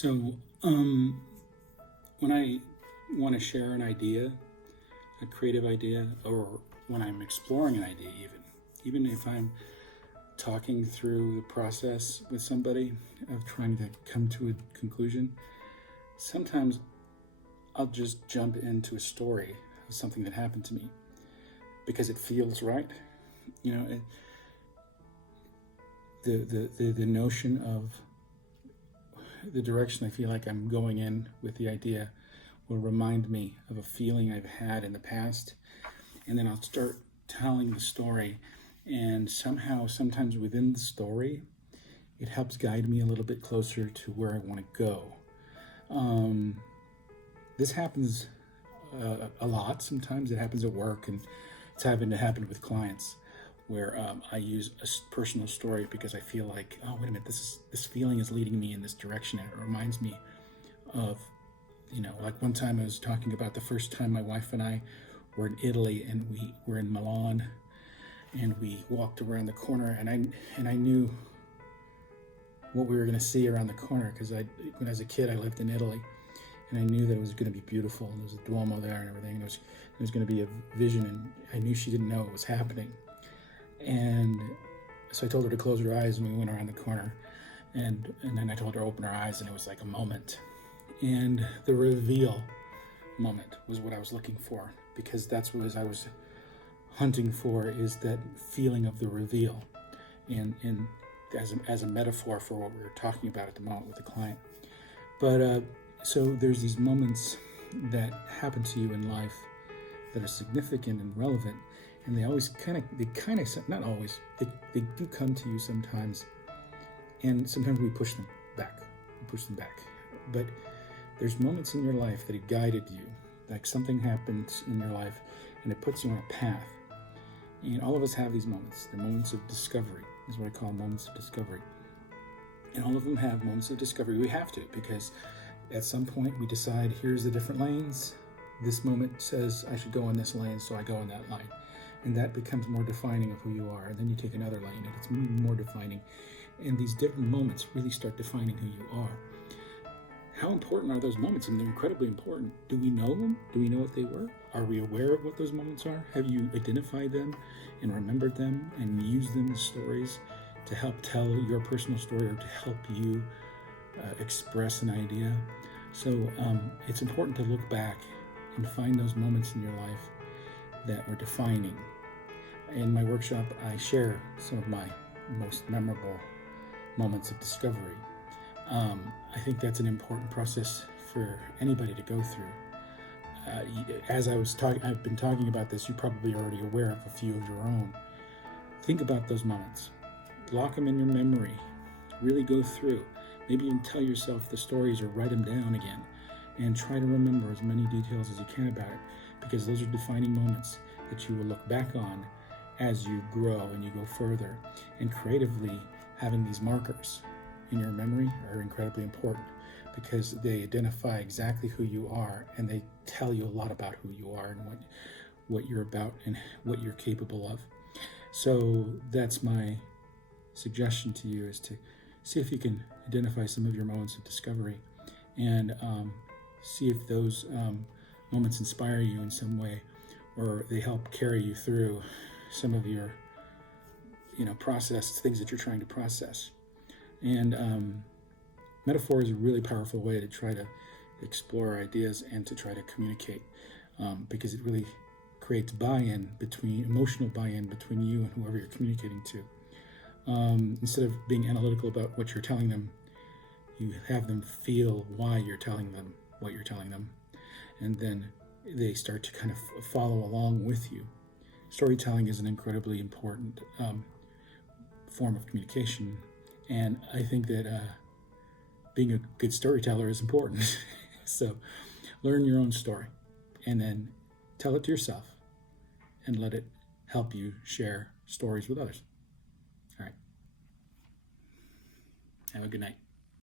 So, when I want to share an idea, a creative idea, or when I'm exploring an idea, even if I'm talking through the process with somebody of trying to come to a conclusion, sometimes I'll just jump into a story of something that happened to me because it feels right. You know, the notion of the direction I feel like I'm going in with the idea will remind me of a feeling I've had in the past, and then I'll start telling the story, and somehow, sometimes within the story, it helps guide me a little bit closer to where I want to go. This happens a lot. Sometimes it happens at work, and it's having to happen with clients where I use a personal story because I feel like, oh, wait a minute, this feeling is leading me in this direction. And it reminds me of, like one time I was talking about the first time my wife and I were in Italy, and we were in Milan, and we walked around the corner, and I knew what we were going to see around the corner because when I was a kid, I lived in Italy, and I knew that it was going to be beautiful, and there was a Duomo there and everything, and there was going to be a vision, and I knew she didn't know it was happening. And so I told her to close her eyes, and we went around the corner, and then I told her to open her eyes, and it was like a moment. And the reveal moment was what I was looking for, because that's what I was hunting for, is that feeling of the reveal, and as a metaphor for what we were talking about at the moment with the client. But so there's these moments that happen to you in life that are significant and relevant, and they not always, they do come to you sometimes, and sometimes we push them back. But there's moments in your life that have guided you, like something happens in your life and it puts you on a path. And all of us have these moments. They're moments of discovery. This is what I call moments of discovery. And all of them have moments of discovery. We have to, because at some point we decide, here's the different lanes. This moment says I should go in this lane, so I go in that lane. And that becomes more defining of who you are. And then you take another lane, and it's more defining. And these different moments really start defining who you are. How important are those moments? And they're incredibly important. Do we know them? Do we know what they were? Are we aware of what those moments are? Have you identified them and remembered them and used them as stories to help tell your personal story, or to help you express an idea? So it's important to look back and find those moments in your life that were defining. In my workshop, I share some of my most memorable moments of discovery. I think that's an important process for anybody to go through. As I've been talking about this, you're probably already aware of a few of your own. Think about those moments. Lock them in your memory. Really go through. Maybe even tell yourself the stories, or write them down again, and try to remember as many details as you can about it, because those are defining moments that you will look back on as you grow and you go further. And creatively, having these markers in your memory are incredibly important, because they identify exactly who you are, and they tell you a lot about who you are and what you're about and what you're capable of. So that's my suggestion to you, is to see if you can identify some of your moments of discovery, and see if those moments inspire you in some way, or they help carry you through some of your things that you're trying to process. And metaphor is a really powerful way to try to explore ideas and to try to communicate, because it really creates emotional buy-in between you and whoever you're communicating to. Instead of being analytical about what you're telling them, you have them feel why you're telling them what you're telling them, and then they start to kind of follow along with you. Storytelling is an incredibly important form of communication, and I think that being a good storyteller is important. So learn your own story, and then tell it to yourself, and let it help you share stories with others. All right. Have a good night.